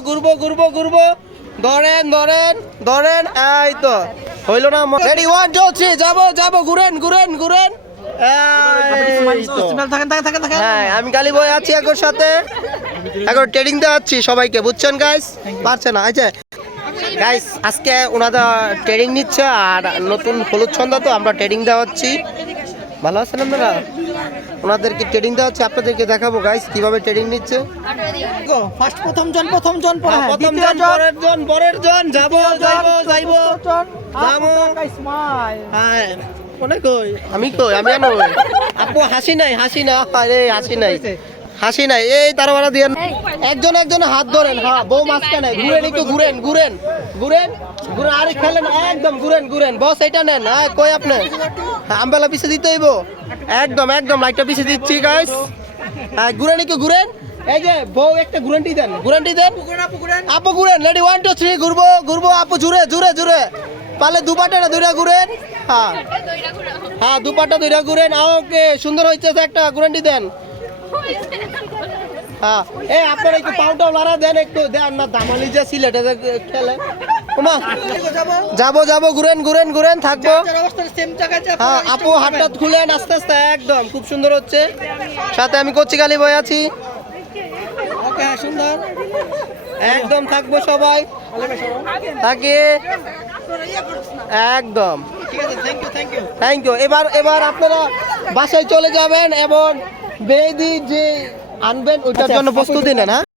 ঘুরবো ঘুরবো ঘুরবো ধরেন ধরেন ধরেন এই তো হইলো না রেডি 1 2 3 যাবো যাবো ঘুরেন ঘুরেন ঘুরেন হ্যাঁ আমি কালী বই আছি একর সাথে এখন ট্রেডিং দেওয়াচ্ছি সবাইকে বুঝছেন গাইস পারছে না আচ্ছা গাইস আজকে ওনারা ট্রেডিং নিচ্ছে আর নতুন হলুদ ছন্দা তো আমরা ট্রেডিং দেওয়াচ্ছি ভালো আছেন আপনারা ওনাদেরকে ট্রেডিং দেওয়াচ্ছি আপনাদেরকে দেখাবো গাইস কিভাবে ট্রেডিং নিচ্ছে ফার্স্ট প্রথম জন পরের জন যাবো যাইবো যাইবো যাবো হ্যাঁ কোনে কই আমি আনো আপু হাসি নাই আরে হাসি নাই এই তারওয়ালা দিয়ে একজন হাত ধরেন হ্যাঁ বউ মাঝখানে ঘুরেন একটু ঘুরেন আরে খেলেন একদম ঘুরেন বস এটা নেন হ্যাঁ কই আপনি আমবেলা পিছে দিতে হইব একদম লাইটটা পিছে দিচ্ছি গাইস হ্যাঁ ঘুরেন এই যে বউ একটা ঘুরেন্টি দেন আপু ঘুরেন রেডি 1 2 3 ঘুরবো আপু জুরে পালে দুপাটা দুইটা ঘুরেন হ্যাঁ দুপাটা দুইটা ঘুরেন ওকে সুন্দর হইছে একটা ঘুরেন্টি দেন হ্যাঁ এই আপনারা একটু পাউটাও লারা দেন একটু দেন না দামালি যে সিলেটে খেলে ওমা যাবো ঘুরেন থাকবো হ্যাঁ আপু হাতটা খুলেন আস্তে একদম খুব সুন্দর হচ্ছে সাথে আমি কচ্ছি কালী বই আছি ওকে হ্যাঁ সুন্দর একদম থাকবো সবাই থাকে একদম ঠিক আছে থ্যাংক ইউ এবার আপনারা বাসায় চলে যাবেন এবং বেদি যে আনবেন ওইটার জন্য প্রস্তুতি নেন হ্যাঁ